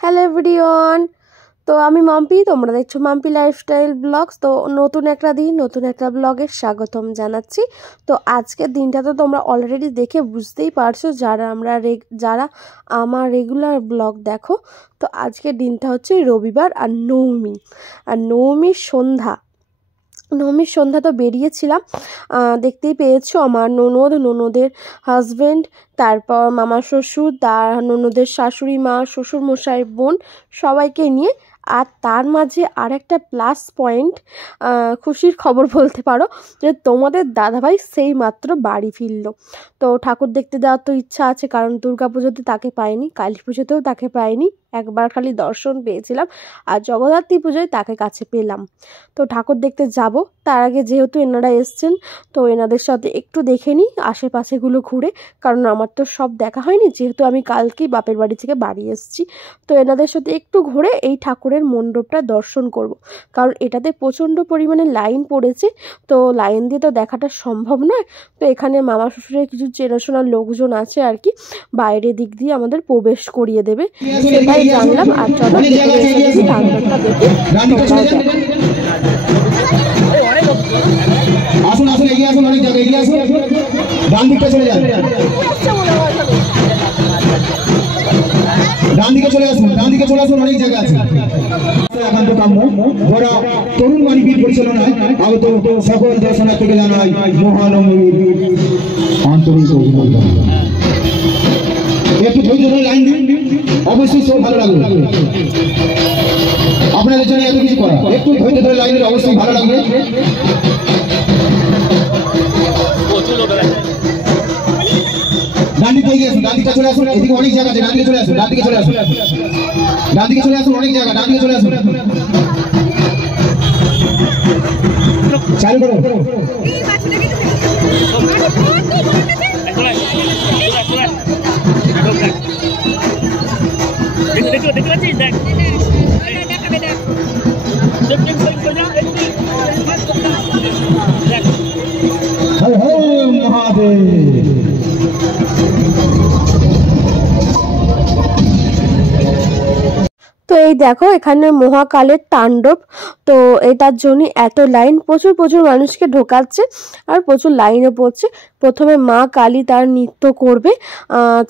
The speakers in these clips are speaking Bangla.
হ্যালো এভরিওয়ান, তো আমি মাম্পি, তোমরা দেখছো মাম্পি লাইফস্টাইল ব্লগস। তো নতুন একটা দিন, নতুন একটা ব্লগে স্বাগতম জানাচ্ছি। তো আজকের দিনটা তো তোমরা অলরেডি দেখে বুঝতেই পারছো, যারা আমার রেগুলার ব্লগ দেখো। তো আজকের দিনটা হচ্ছে রবিবার আর নবমীর সন্ধ্যা তো বেরিয়েছিলাম। দেখতেই পেয়েছো আমার ননদের হাজবেন্ড, তারপর মামা শ্বশুর, তার ননদের শাশুড়ি মা, শ্বশুর মশাই, বোন, সবাইকে নিয়ে। আর তার মাঝে আর একটা প্লাস পয়েন্ট, খুশির খবর বলতে পারো, যে তোমাদের দাদাভাই সেই মাত্র বাড়ি ফিরল। তো ঠাকুর দেখতে যাওয়ার তো ইচ্ছা আছে, কারণ দুর্গাপুজোতে তাকে পাইনি, কালী পুজোতেও তাকে পাইনি, একবার খালি দর্শন পেয়েছিলাম, আর জগদ্ধাত্রী পুজোয় তাকে কাছে পেলাম। তো ঠাকুর দেখতে যাব, তার আগে যেহেতু এনারা এসছেন, তো এনাদের সাথে একটু দেখে নিই আশেপাশেগুলো ঘুরে, কারণ আমার তো সব দেখা হয়নি, যেহেতু আমি কালকেই বাপের বাড়ি থেকে বাড়ি এসেছি। তো এনাদের সাথে একটু ঘুরে এই ঠাকুরের মণ্ডপটা দর্শন করব, কারণ এটাতে প্রচণ্ড পরিমাণে লাইন পড়েছে, তো লাইন দিয়ে তো দেখাটা সম্ভব নয়। তো এখানে মামা শ্বশুরের কিছু চেনাশোনার লোকজন আছে আর কি, বাইরের দিক দিয়ে আমাদের প্রবেশ করিয়ে দেবে, সেটাই জানলাম। আর চলো তাণ্ডবটা দেখি। আসুন আসুন, এগিয়ে আসুন, অনেক জায়গায় এগিয়ে আসুন, ডান দিকটা চলে যান, ডান দিকে চলে আসুন, ডান দিকে চলে আসুন, অনেক জায়গা আছে। একান্ত কাম্য ঘোড়া তরুণ বাণীবীর পরিচালনায় আগত সকল দর্শনার্থীকে জানাই মহানবমীর আন্তরিক অভিনন্দন। একটু ধৈর্য ধরে লাইন দিন, অবশ্যই সব ভালো লাগবে। আপনাদের জন্য এত কিছু করা, একটু ধৈর্য ধরে লাইন দিলে অবশ্যই ভালো লাগবে। ডান দিকে এগিয়ে আসুন, ডান দিকটা চলে আসুন, এদিকে অনেক জায়গা আছে, ডান দিকে চলে আসুন, ডান দিকে চলে আসুন, ডান দিকে চলে আসুন, অনেক জায়গা, ডান দিকে চলে আসুন। চালু করো। তো এই দেখো এখানে মহাকালের তাণ্ডব, তো এটার জন্য এত লাইন, প্রচুর মানুষকে ঢোকাচ্ছে আর প্রচুর লাইনে পড়ছে। প্রথমে মা কালী তার নৃত্য করবে,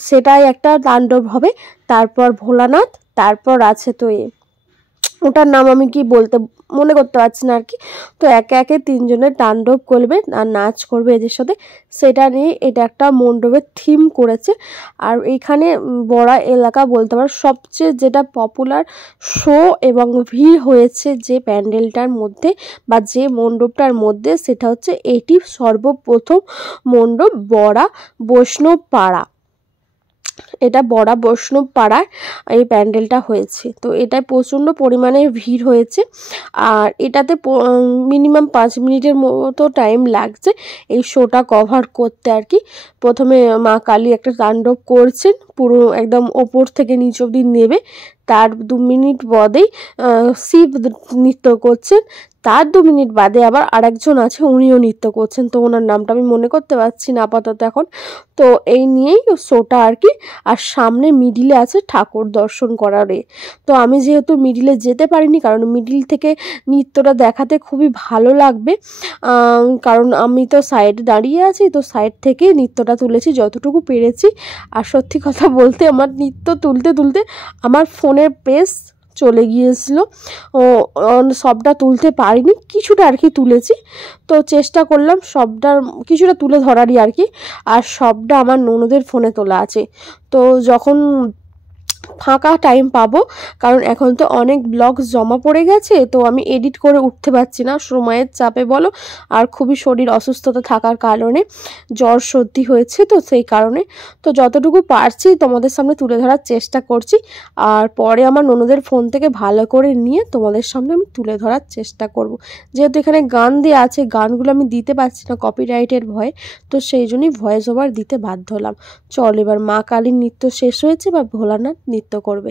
সেটাই একটা তাণ্ডব হবে, তারপর ভোলানাথ, তারপর আছে তো ওটার নাম আমি কি বলতে মনে করতে পারছি না আর কি। তো একে একে তিনজনের তাণ্ডব করবে আর নাচ করবে এদের সাথে, সেটা নিয়ে এটা একটা মণ্ডপের থিম করেছে। আর এইখানে বড়া এলাকা বলতে পারো, সবচেয়ে যেটা পপুলার শো এবং ভিড় হয়েছে যে প্যান্ডেলটার মধ্যে বা যে মণ্ডপটার মধ্যে, সেটা হচ্ছে এটি সর্বপ্রথম মণ্ডপ বড়া বৈষ্ণব পাড়া। এটা বড়া বৈষ্ণব পাড়ায় এই প্যান্ডেলটা হয়েছে। তো এটায় প্রচণ্ড পরিমাণে ভিড় হয়েছে, আর এটাতে মিনিমাম 5 মিনিটের মতো টাইম লাগছে এই শোটা কভার করতে আর কি। প্রথমে মা কালী একটা তাণ্ডব করছেন, পুরো একদম ওপর থেকে নিচ অবধি নেবে, তার 2 মিনিট বাদেই শিব নৃত্য করছেন, তার 2 মিনিট বাদে আবার আরেকজন আছে, উনিও নৃত্য করছেন, তো ওনার নামটা আমি মনে করতে পারছি না আপাতত এখন। তো এই নিয়েই শোটা আর কি। আর সামনে মিডিলে আছে ঠাকুর দর্শন করারে। তো আমি যেহেতু মিডিলে যেতে পারিনি, কারণ মিডিল থেকে নৃত্যটা দেখাতে খুবই ভালো লাগবে, কারণ আমি তো সাইডে দাঁড়িয়ে আছি, তো সাইড থেকে নৃত্যটা তুলেছি যতটুকু পেরেছি। আর সত্যি কথা বলতে আমার নৃত্য তুলতে আমার ফোনের পেস চলে গিয়েছিল, ও সবটা তুলতে পারিনি, কিছুটা আর কি তুলেছি। তো চেষ্টা করলাম সবটার কিছুটা তুলে ধরারই আর কি। আর সবটা আমার ননদের ফোনে তোলা আছে। তো যখন ফাঁকা টাইম পাবো, কারণ এখন তো অনেক ব্লগ জমা পড়ে গেছে, তো আমি এডিট করে উঠতে পারছি না, সময়ের চাপে বলো, আর খুবই শরীর অসুস্থতা থাকার কারণে, জ্বর সর্দি হয়েছে, তো সেই কারণে। তো যতটুকু পারছি তোমাদের সামনে তুলে ধরার চেষ্টা করছি, আর পরে আমার ননদের ফোন থেকে ভালো করে নিয়ে তোমাদের সামনে আমি তুলে ধরার চেষ্টা করব। যেহেতু এখানে গান দেওয়া আছে, গানগুলো আমি দিতে পারছি না কপিরাইটের ভয়ে, তো সেই জন্যই ভয়েস ওভার দিতে বাধ্য হলাম। চল এবার মা কালীর নৃত্য শেষ হয়েছে, বা ভোলানাথ নৃত্য করবে।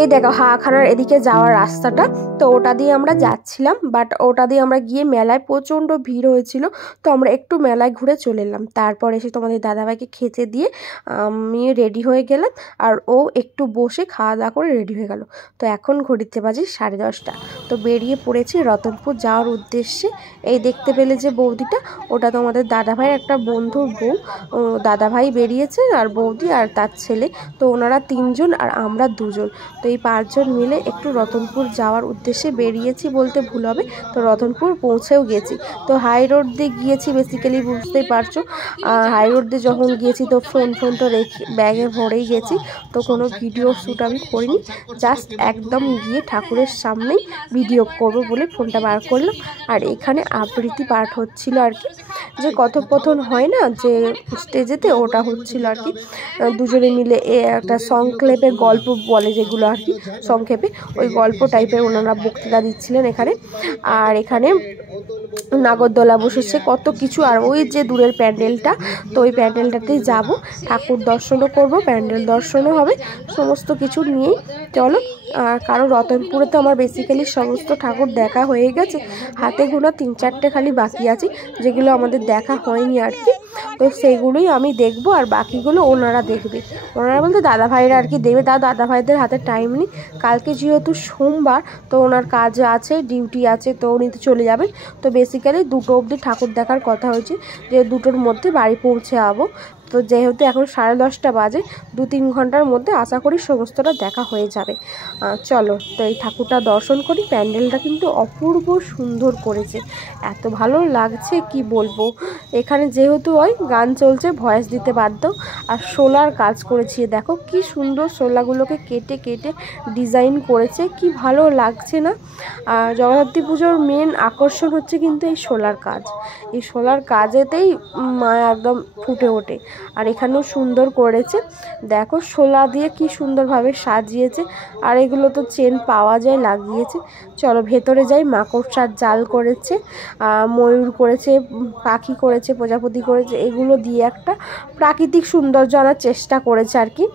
এই দেখো হাখানার এদিকে যাওয়ার রাস্তাটা, তো ওটা দিয়ে আমরা যাচ্ছিলাম, বাট ওটা দিয়ে আমরা গিয়ে মেলায় প্রচণ্ড ভিড় হয়েছিল, তো আমরা একটু মেলায় ঘুরে চলে এলাম। তারপর এসে তোমাদের দাদাভাইকে খেতে দিয়ে আমি রেডি হয়ে গেলাম, আর ও একটু বসে খাওয়া দাওয়া করে রেডি হয়ে গেল। তো এখন ঘড়িতে বাজে 10:30, তো বেরিয়ে পড়েছি রতনপুর যাওয়ার উদ্দেশ্যে। এই দেখতে পেলে যে বৌদিটা, ওটা তোমাদের দাদাভাইয়ের একটা বন্ধুর বউ। দাদাভাই বেরিয়েছে আর বৌদি আর তার ছেলে, তো ওনারা 3 জন আর আমরা 2 জন। তো এই 5 জন মিলে একটু রতনপুর যাওয়ার উদ্দেশ্যে বেরিয়েছি বলতে ভুল হবে। তো রতনপুর পৌঁছেও গেছি। তো হাই রোড দিয়ে গিয়েছি, বেসিক্যালি বুঝতেই পারছো। হাই রোড দিয়ে যখন গিয়েছি তো ফোন তো রেখে ব্যাগে ভরেই গেছি, তো কোনো ভিডিও শ্যুট আমি করিনি। জাস্ট একদম গিয়ে ঠাকুরের সামনেই ভিডিও করবো বলে ফোনটা বার করলাম। আর এখানে আবৃত্তি পাঠ হচ্ছিল আর কি, যে কথোপকথন হয় না যে স্টেজেতে, ওটা হচ্ছিল আর কি। দুজনে মিলে একটা সংক্ষেপে গল্প বলে যেগুলো আর কি, সংক্ষেপে ওই গল্প টাইপের ওনারা বক্তৃতা দিচ্ছিলেন এখানে। আর এখানে নাগরদোলা বসেছে, কত কিছু। আর ওই যে দূরের প্যান্ডেলটা, তো ওই প্যান্ডেলটাতেই যাব, ঠাকুর দর্শনও করব, প্যান্ডেল দর্শনও হবে, সমস্ত কিছু নিয়েই চলো। আর কারণ রতনপুরে তো আমার বেসিক্যালি সমস্ত ঠাকুর দেখা হয়ে গেছে, হাতে গোনা 3-4টে খালি বাকি আছে যেগুলো আমাদের দেখা হয়নি আর কি। তো সেইগুলোই আমি দেখবো, আর বাকিগুলো ওনারা দেখবে। ওনারা বলতে দাদাভাইরা আর কি দেখবে, দাদাভাইদের হাতে টাইম নেই, কালকে যেহেতু সোমবার, তো ওনার কাজ আছে, ডিউটি আছে, তো উনি তো চলে যাবেন। তো বেসিক্যালি 2টো অবধি ঠাকুর দেখার কথা হয়েছে, যে 2টোর মধ্যে বাড়ি পৌঁছে যাবো। তো যেহেতু এখন 10:30 বাজে, 2-3 ঘন্টার মধ্যে আশা করি সমস্তটা দেখা হয়ে যাবে। চলো, তো এই ঠাকুরটা দর্শন করি। প্যান্ডেলটা কিন্তু অপূর্ব সুন্দর করেছে, এত ভালো লাগছে কি বলবো। এখানে যেহেতু ওই গান চলছে, ভয়েস দিতে বাধ্য। আর শোলার কাজ করেছি, দেখো কি সুন্দর শোলাগুলোকে কেটে কেটে ডিজাইন করেছে, কি ভালো লাগছে না। আর জগদ্ধাত্রী পুজোর মেন আকর্ষণ হচ্ছে কিন্তু এই শোলার কাজ, এই শোলার কাজেতেই মা একদম ফুটে ওঠে। আর এখানেও সুন্দর করেছে, দেখো শোলা দিয়ে কি সুন্দরভাবে সাজিয়েছে। আর এগুলো তো চেন পাওয়া যায়, লাগিয়েছে। চলো ভেতরে যাই। মাকড়সার জাল করেছে, ময়ূর করেছে, পাখি করেছে, প্রজাপতি করেছে, এগুলো দিয়ে একটা প্রাকৃতিক সৌন্দর্য আনার চেষ্টা করেছে আর কি।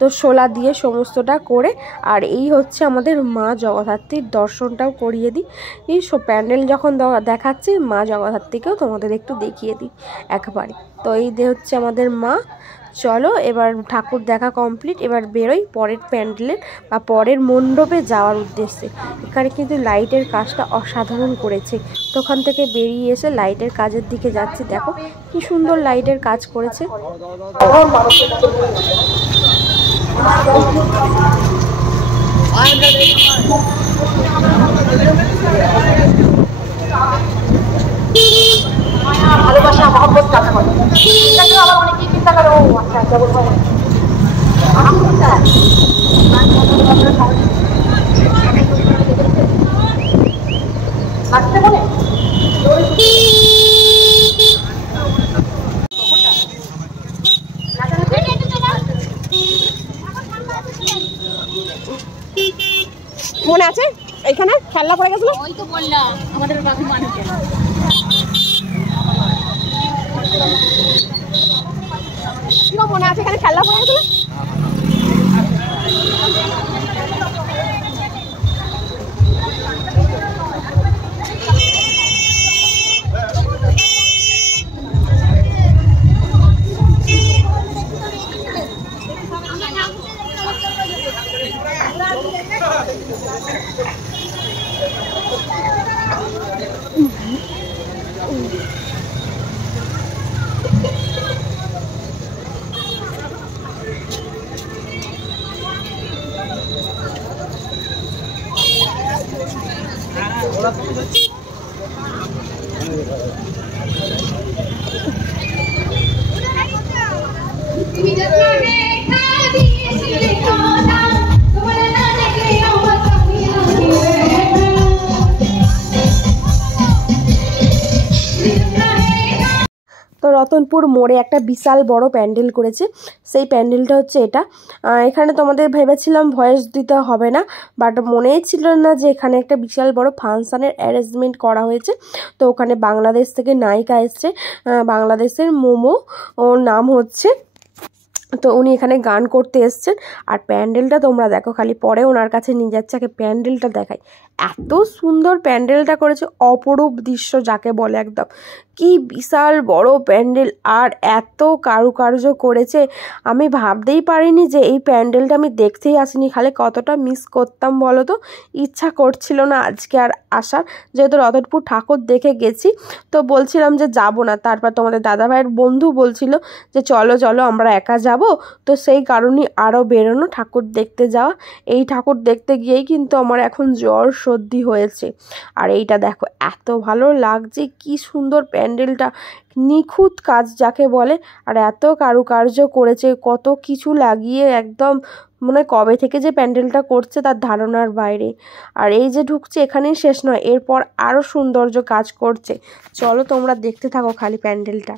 তো শোলা দিয়ে সমস্তটা করে, আর এই হচ্ছে আমাদের মা জগদ্ধাত্রীর দর্শনটাও করিয়ে দিই। এই সব প্যান্ডেল যখন দেখাচ্ছে, মা জগদ্ধাত্রীকেও তোমাদের একটু দেখিয়ে দিই একবারে। তো এই হচ্ছে আমাদের মা। চলো এবার ঠাকুর দেখা কমপ্লিট, এবার বেরোই পরের প্যান্ডেলের বা পরের মণ্ডপে যাওয়ার উদ্দেশ্যে। এখানে কিন্তু লাইটের কাজটা অসাধারণ করেছে, তো ওখান থেকে বেরিয়ে এসে লাইটের কাজের দিকে যাচ্ছি। দেখো কি সুন্দর লাইটের কাজ করেছে। ভালোবাসা মহব্বত কাকে বলে, এটাকে আবার অনেকেই চিন্তা করে, ও আচ্ছা আচ্ছা বলবো আসতে বলে। মনে আছে এখানে খেলনা পড়ে গেছিল, ওই তো বললাম আমাদের বাকি মানুষের মনে আছে, এখানে খেলনা পড়ে গেছিল। তো রতনপুর মোড়ে একটা বিশাল বড় প্যান্ডেল করেছে, সেই প্যান্ডেলটা হচ্ছে এটা। এখানে তোমাদের ভেবেছিলাম ভয়েস দিতে হবে না, বাট মনেই ছিল না যে এখানে একটা বিশাল বড় ফাংশানের অ্যারেঞ্জমেন্ট করা হয়েছে। তো ওখানে বাংলাদেশ থেকে নায়িকা এসছে, বাংলাদেশের মোমো, ওর নাম হচ্ছে তো উনি এখানে গান করতে এসছেন। আর প্যান্ডেলটা তোমরা দেখো, খালি পরে ওনার কাছে নিয়ে যাচ্ছে, আগে প্যান্ডেলটা দেখাই। এত সুন্দর প্যান্ডেলটা করেছে, অপরূপ দৃশ্য যাকে বলে একদম। কি বিশাল বড় প্যান্ডেল, আর এত কারুকার্য করেছে, আমি ভাবতেই পারিনি যে এই প্যান্ডেলটা আমি দেখতেই আসিনি। খালি কতটা মিস করতাম বলো তো, ইচ্ছা করছিল না আজকে আর আসার, যেহেতু রতনপুর ঠাকুর দেখে গেছি। তো বলছিলাম যে যাব না, তারপর তোমাদের দাদাভাইয়ের বন্ধু বলছিল যে চলো চলো আমরা একা যাব। তো সেই কারণেই আরও বেরোনো, ঠাকুর দেখতে যাওয়া। এই ঠাকুর দেখতে গিয়েই কিন্তু আমার এখন জ্বর সর্দি হয়েছে। আর এইটা দেখো, এত ভালো লাগছে, কি সুন্দর প্যান্ডেলটা, নিখুঁত কাজ যাকে বলে। আর এত কারুকার্য করেছে, কত কিছু লাগিয়ে একদম, মনে কবে থেকে যে প্যান্ডেলটা করছে তার ধারণার বাইরে। আর এই যে ঢুকছে, এখানেই শেষ নয়, এরপর আরও সৌন্দর্য কাজ করছে। চলো তোমরা দেখতে থাকো খালি প্যান্ডেলটা।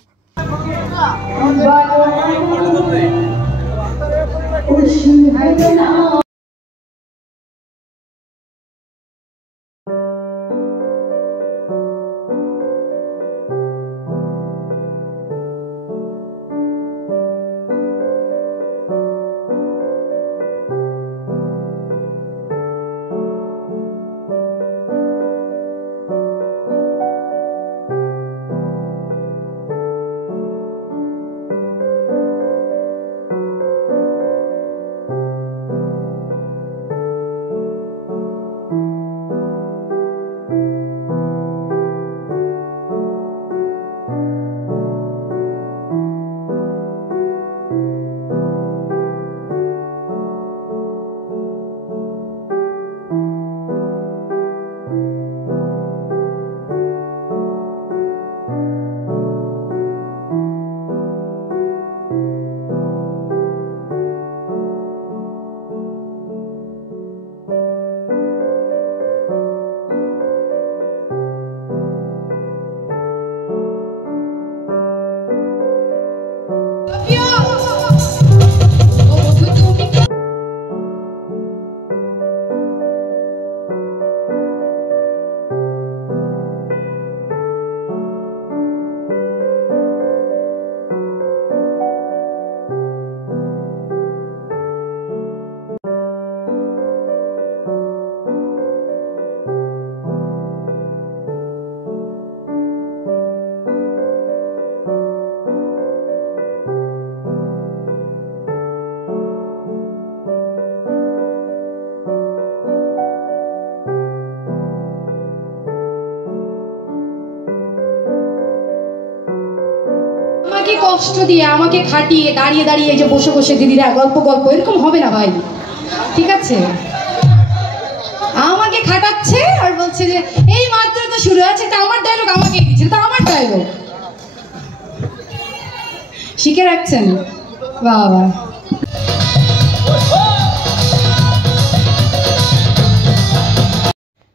আমাকে কষ্ট দিয়ে, আমাকে খাটিয়ে, দাঁড়িয়ে দাঁড়িয়ে এই যে বসে বসে দিদিরা গল্প গল্প, এরকম হবে না ভাই, ঠিক আছে? আমাকে খাটাচ্ছে আর বলছে যে এই মাত্র তো শুরু আছে, তা আমার ডায়লগ আমাকে দিচ্ছে, তা আমার ডায়লগ শিখে রাখছেন। বাবা,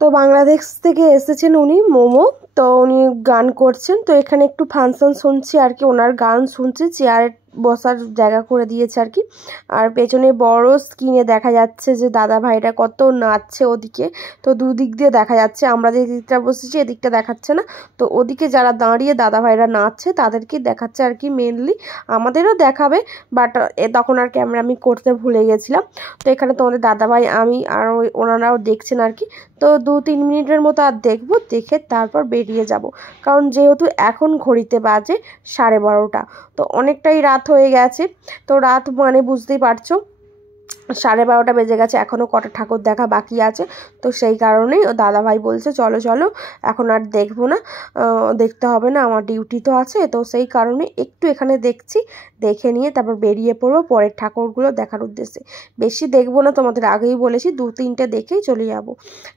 তো বাংলাদেশ থেকে এসেছেন উনি, মোমো। তো উনি গান করছেন, তো এখানে একটু ফাংশন শুনছি আর কি, ওনার গান শুনছি। চেয়ারে বসার জায়গা করে দিয়েছে আর কি। আর পেছনে বড় স্ক্রিনে দেখা যাচ্ছে যে দাদা ভাইরা কত নাচছে ওদিকে। তো দুদিক দিয়ে দেখা যাচ্ছে, আমরা যে দিকটা বসেছি এদিকটা দেখাচ্ছে না, তো ওদিকে যারা দাঁড়িয়ে দাদা ভাইরা নাচছে তাদেরকে দেখাচ্ছে আর কি মেনলি। আমাদেরও দেখাবে, বাট তখন আর ক্যামেরা আমি করতে ভুলে গেছিলাম। তো এখানে তোমাদের দাদা ভাই, আমি আর ওনারাও দেখছেন আর কি। তো 2-3 মিনিটের মতো আর দেখবো, দেখে তারপর বেরিয়ে যাব। কারণ যেহেতু এখন ঘড়িতে বাজে 12:30, তো অনেকটাই রাত হয়ে গেছে। তো রাত মানে বুঝতেই পারছো, 12:30 বেজে গেছে, এখনও কটা ঠাকুর দেখা বাকি আছে। তো সেই কারণেই ও দাদাভাই বলছে চলো চলো, এখন আর দেখবো না, দেখতে হবে না, আমার ডিউটি তো আছে। তো সেই কারণে একটু এখানে দেখছি, দেখে নিয়ে তারপর বেরিয়ে পড়বো পরের ঠাকুরগুলো দেখার উদ্দেশ্যে। বেশি দেখবো না, তোমাদের আগেই বলেছি 2-3টে দেখেই চলে যাব,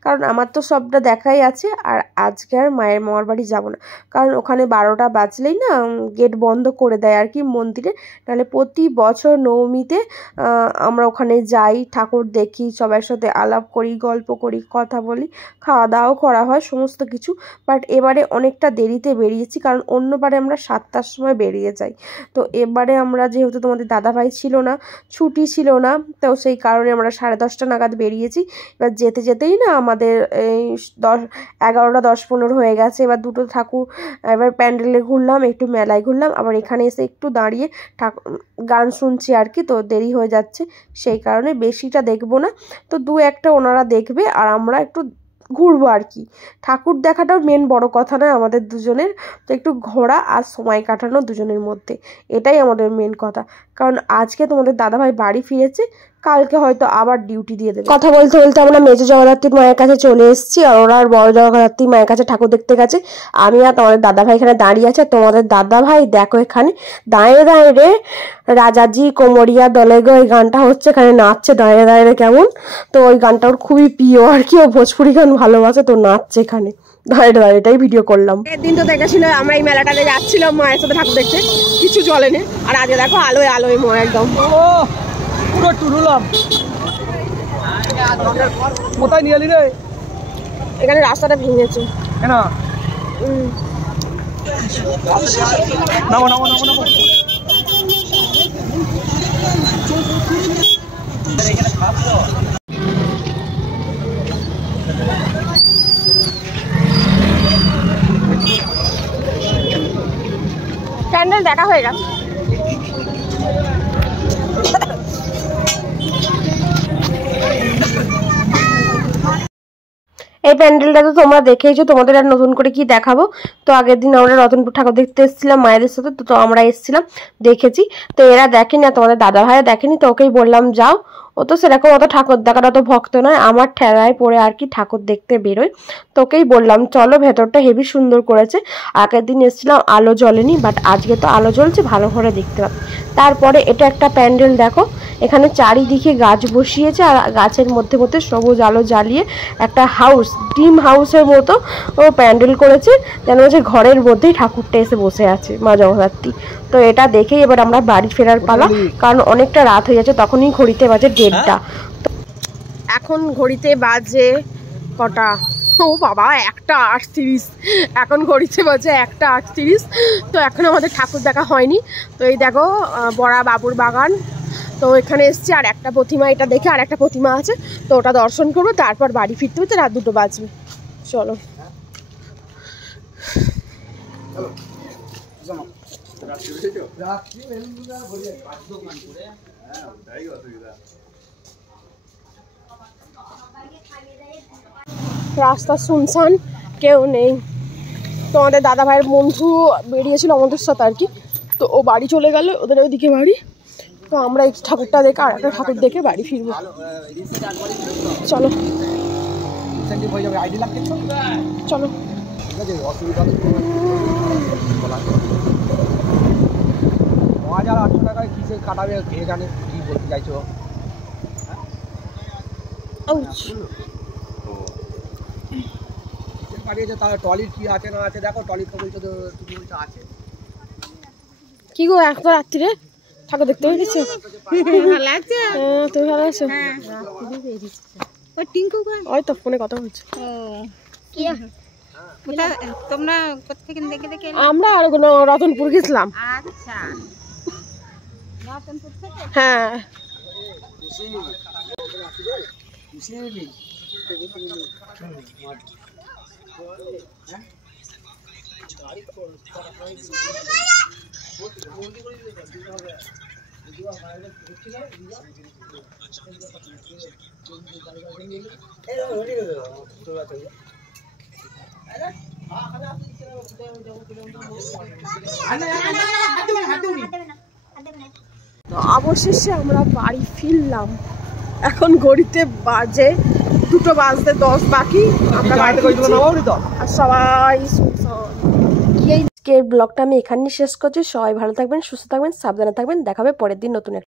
কারণ আমার তো সবটা দেখাই আছে। আর আজকে আর মায়ের মামার বাড়ি যাবো না, কারণ ওখানে 12টা বাজলেই না গেট বন্ধ করে দেয় আর কি মন্দিরে। নাহলে প্রতি বছর নবমীতে আমরা ওখানে যাই, ঠাকুর দেখি, সবার সাথে আলাপ করি, গল্প করি, কথা বলি, খাওয়া দাওয়াও করা হয় সমস্ত কিছু। বাট এবারে অনেকটা দেরিতে বেরিয়েছি, কারণ অন্যবারে আমরা 7টার সময় বেরিয়ে যাই। তো এবারে আমরা যেহেতু তোমাদের দাদাভাই ছিল না, ছুটি ছিল না, তো সেই কারণে আমরা 10:30 নাগাদ বেরিয়েছি। এবার যেতে যেতেই না আমাদের এই 11টা 10-15 হয়ে গেছে। এবার দুটো ঠাকুর, এবার প্যান্ডেলে ঘুরলাম, একটু মেলায় ঘুরলাম, আবার এখানে এসে একটু দাঁড়িয়ে গান শুনছি আর কি। তো দেরি হয়ে যাচ্ছে, সেই কারণে বেশিটা দেখবো না, তো 2-1টা ওনারা দেখবে আর আমরা একটু ঘুরবো আর কি। ঠাকুর দেখাটাও মেন বড় কথা নয় আমাদের দুজনের, তো একটু ঘোরা আর সময় কাটানো দুজনের মধ্যে, এটাই আমাদের মেন কথা। কারণ আজকে তোমাদের দাদাভাই বাড়ি ফিরেছে, কালকে হয়তো আবার ডিউটি দিয়ে দেবে। কথা বলতে বলতে আমরা মেজো জগদ্ধাত্রীর মায়ের কাছে চলে এসেছি, আর ওরা আর বড় জগদ্ধাত্রীর মায়ের কাছে ঠাকুর দেখতে গেছে। আমি আর তোমাদের দাদাভাই এখানে দাঁড়িয়ে আছে। তোমাদের দাদাভাই দেখো এখানে দাঁড়িয়ে দাঁড়িয়ে রে রাজাজি কোমরিয়া দলে গো, এই গানটা হচ্ছে, এখানে নাচছে দাঁড়িয়ে দাঁড়িয়ে কেমন। তো ওই গানটা ওর খুবই প্রিয় আর কি, ও ভোজপুরি গান ভালোবাসে, তো নাচছে এখানে দাঁড়িয়ে দাঁড়িয়ে। এটাই ভিডিও করলাম। একদিন তো দেখেছিল আমরা এই মেলাটাতে যাচ্ছিলাম মায়ের সাথে ঠাকুর দেখতে, কিছু চলেনি। আর আজকে দেখো আলোয় আলোয় মা একদম পুরো টুরুলাম। কোথায় নিয়ে এলি রে? এখানে রাস্তাটা ভেঙেছে। কেন? নামো নামো নামো নামো। প্যান্ডেল দেখা হয়ে গেছে। এই প্যান্ডেলটা তো তোমরা দেখেইছো, তোমাদের আর নতুন করে কি দেখাবো। তো আগের দিন আমরা রতনপুর ঠাকুর দেখতে এসেছিলাম মায়েদের সাথে, তো আমরা এসেছিলাম, দেখেছি। তো এরা দেখেনি, আর তোমাদের দাদা ভাইয়া দেখেনি, তো ওকেই বললাম যাও। ও তো সেরকম অত ঠাকুর দেখার অত ভক্ত নয়, আমার ঠেলায় পড়ে আর কি ঠাকুর দেখতে বেরোয়। তোকেই বললাম চলো, ভেতরটা হেভি সুন্দর করেছে। আগের দিন এসেছিলাম আলো জ্বলেনি, বাট আজকে তো আলো জ্বলছে, ভালো করে দেখতে পাচ্ছি। তারপরে এটা একটা প্যান্ডেল দেখো, এখানে চারিদিকে গাছ বসিয়েছে, আর গাছের মধ্যে মধ্যে সবুজ আলো জ্বালিয়ে একটা হাউস, ড্রিম হাউসের মতো ও প্যান্ডেল করেছে, যেন হচ্ছে ঘরের মধ্যেই ঠাকুরটা এসে বসে আছে মা জগদ্ধাত্রী। তো এটা দেখেই এবার আমরা বাড়ি ফেরার পালা, কারণ অনেকটা রাত হয়ে যাচ্ছে, তখনই ঘড়িতে বাজে 1:30। এখন ঘড়িতে বাজে কটা? ও বাবা, 1:38। এখন ঘড়িতে বাজে 1:38। তো এখন আমাদের ঠাকুর দেখা হয়নি। তো এই দেখো বড়া বাবুর বাগান, তো এখানে এসছি। আর একটা প্রতিমা, এটা দেখে আর একটা প্রতিমা আছে, তো ওটা দর্শন করবো, তারপর বাড়ি ফিরতে হতে রাত 2টো বাজবে। চলো। রাস্তা শুনশান, কেউ নেই। তোমাদের দাদা ভাইয়ের বন্ধু বেরিয়েছিল আমাদের সাথে আর কি, তো ও বাড়ি চলে গেল, ওদের ওইদিকে বাড়ি। তো আমরা এই ঠাকুরটা দেখে আর একটা ঠাকুর দেখে বাড়ি ফিরবো। চলো চলো। 9,800 টাকায় কিসে কাটাবে কে জানে, কি বলতে চাইছো? কাটিয়েছে, তাহলে টলির কি আছে না আছে দেখো। টলির তো বলছো, তুমি বলছো আছে। কি গো, এত রাত্রিরে ঠাকুর দেখতে পেয়েছো? ভালো আছে? তুমি ভালো আছো? ওই তো ফোনে কথা বলছো। তোমরা কোথেকে দেখে দেখে? আমরা আর রতনপুর গেছিলাম। আচ্ছা, রতনপুর থেকে? হ্যাঁ। অবশেষে আমরা বাড়ি ফিরলাম। এখন ঘড়িতে বাজে 2টো বাজতে 10 বাকি। আমরা সবাই আজকের ব্লগটা আমি এখানেই শেষ করছি। সবাই ভালো থাকবেন, সুস্থ থাকবেন, সাবধানে থাকবেন। দেখা হবে পরের দিন নতুন একটা